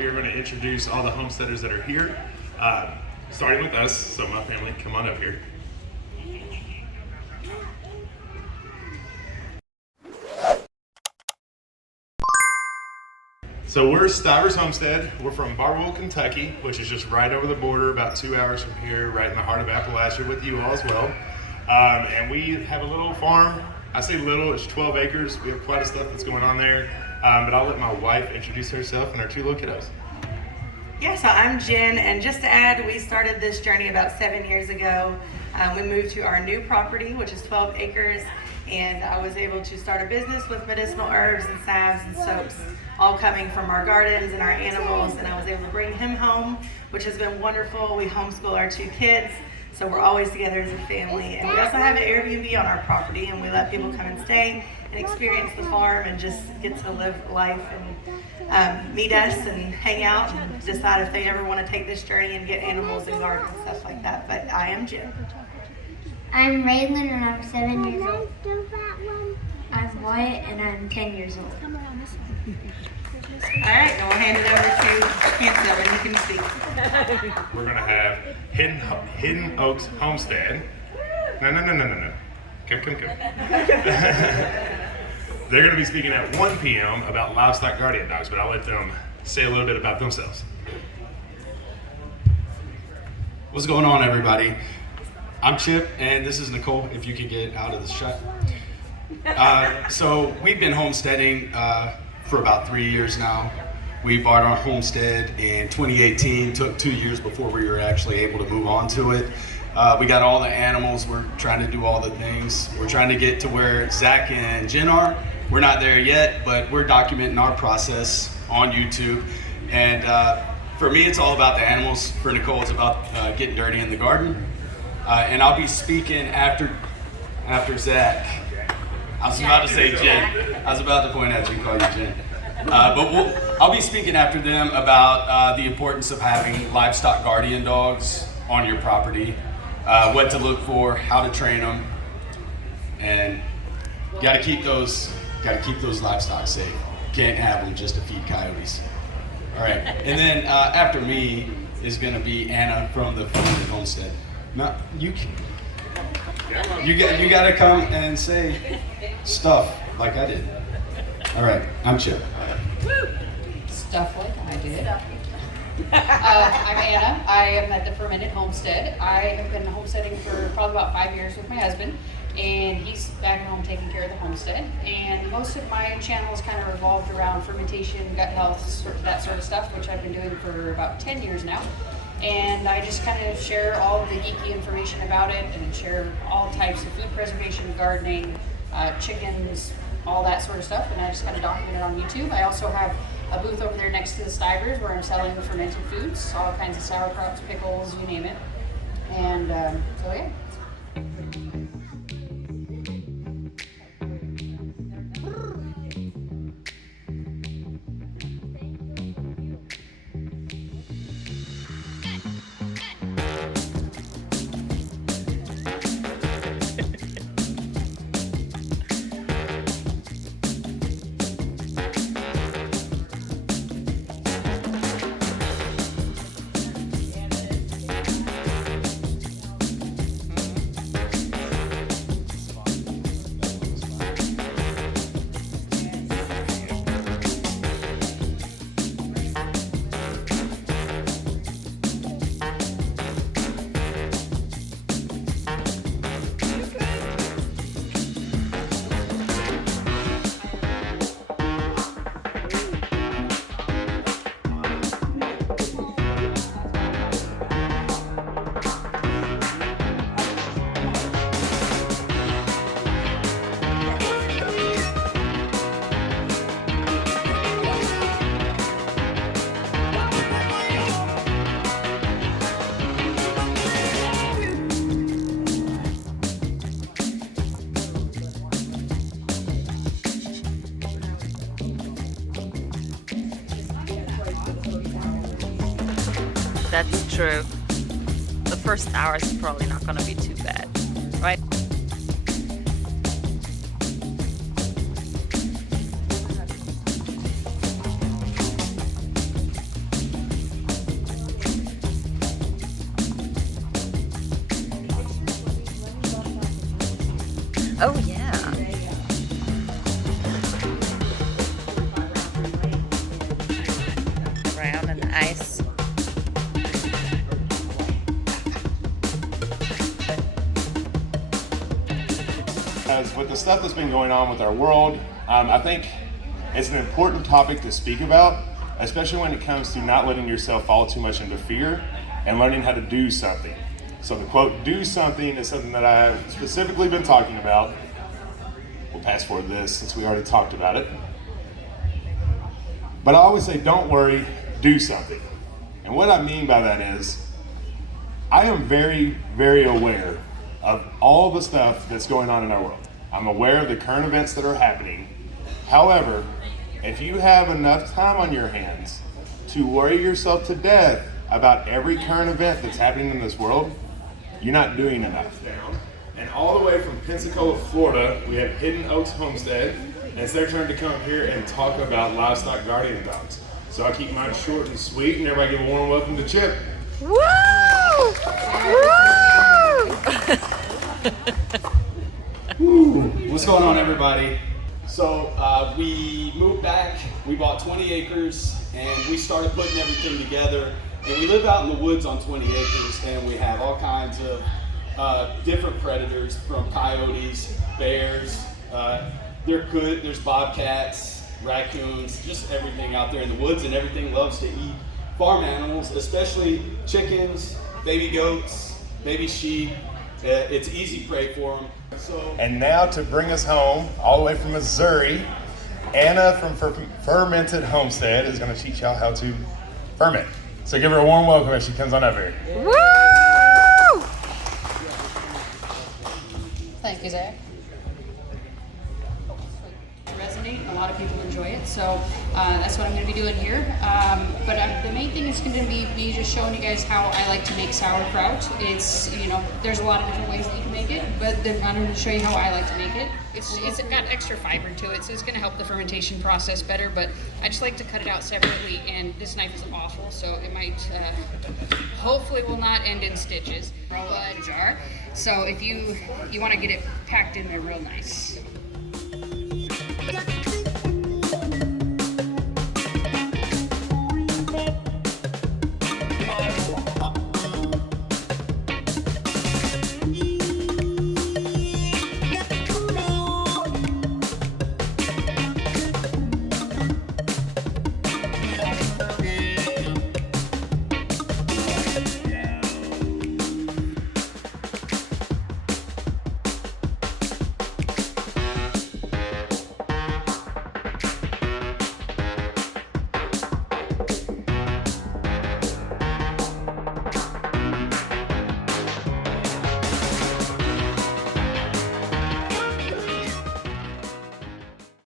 we are going to introduce all the homesteaders that are here, starting with us. So my family, come on up here. So we're Stivers Homestead. We're from Barwell, Kentucky, which is just right over the border, about 2 hours from here, right in the heart of Appalachia with you all as well. And we have a little farm. I say little, it's 12 acres. We have quite a stuff that's going on there. But I'll let my wife introduce herself and our two little kiddos. Yeah, so I'm Jen, and just to add, we started this journey about 7 years ago. We moved to our new property, which is 12 acres, and I was able to start a business with medicinal herbs and salves and soaps, all coming from our gardens and our animals, and I was able to bring him home, which has been wonderful. We homeschool our two kids, so we're always together as a family, and we also have an Airbnb on our property, and we let people come and stay and experience the farm and just get to live life and meet us and hang out and decide if they ever want to take this journey and get animals and garden and stuff like that. But I am Jen. I'm Raylan and I'm 7 years old. I'm Wyatt and I'm 10 years old. All right, now we'll hand it over to Hansel and you can speak. We're going to have Hidden Oaks Homestead. No. Come. They're going to be speaking at 1 p.m. about livestock guardian dogs, but I'll let them say a little bit about themselves. What's going on, everybody? I'm Chip, and this is Nicole, if you could get out of the shot. So we've been homesteading for about 3 years now. We bought our homestead in 2018, took 2 years before we were actually able to move on to it. We got all the animals, we're trying to do all the things. We're trying to get to where Zach and Jen are. We're not there yet, but we're documenting our process on YouTube. And for me, it's all about the animals. For Nicole, it's about getting dirty in the garden. And I'll be speaking after Zach. I was about to say Jen. I was about to point at you and call you Jen. I'll be speaking after them about the importance of having livestock guardian dogs on your property, what to look for, how to train them, and got to keep those livestock safe. Can't have them just to feed coyotes. All right, and then after me is going to be Anna from the Homestead. Now, you got to come and say stuff like I did. All right, I'm Chip. Stuff like I did. I'm Anna. I am at the Fermented Homestead. I have been homesteading for probably about 5 years with my husband, and he's back at home taking care of the homestead. And most of my channel is kind of revolved around fermentation, gut health, that sort of stuff, which I've been doing for about 10 years now. And I just kind of share all of the geeky information about it and share all types of food preservation, gardening, chickens, all that sort of stuff. And I just kind of document it on YouTube. I also have a booth over there next to the Stivers where I'm selling the fermented foods, all kinds of sauerkrauts, pickles, you name it. And so yeah. That's true. The first hour is probably not going to be too bad, right? Oh yeah. Around in the ice. Because with the stuff that's been going on with our world, I think it's an important topic to speak about, especially when it comes to not letting yourself fall too much into fear and learning how to do something. So the quote, do something, is something that I've specifically been talking about. We'll pass forward this since we already talked about it. But I always say, don't worry, do something. And what I mean by that is, I am very, very aware of all the stuff that's going on in our world. I'm aware of the current events that are happening. However, if you have enough time on your hands to worry yourself to death about every current event that's happening in this world, you're not doing enough. And all the way from Pensacola, Florida, we have Hidden Oaks Homestead, and it's their turn to come up here and talk about livestock guardian dogs. So I'll keep mine short and sweet, and everybody give a warm welcome to Chip. Woo! Woo! What's going on, everybody? So we moved back, we bought 20 acres, and we started putting everything together. And we live out in the woods on 20 acres, and we have all kinds of different predators, from coyotes, bears, there's bobcats, raccoons, just everything out there in the woods, and everything loves to eat farm animals, especially chickens, baby goats, baby sheep. It's easy prey for them. And now to bring us home, all the way from Missouri, Anna from Fermented Homestead is going to teach y'all how to ferment. So give her a warm welcome as she comes on up here. Woo! Thank you, Zach. Resonate. A lot of people enjoy it, so that's what I'm going to be doing here. But the main thing is going to be me just showing you guys how I like to make sauerkraut. It's, there's a lot of different ways that you can make it, but then I'm going to show you how I like to make it. It's got extra fiber to it, so it's going to help the fermentation process better, but I just like to cut it out separately, and this knife is awful, so it might, hopefully will not end in stitches. Roll it in a jar. So if you want to get it packed in there real nice.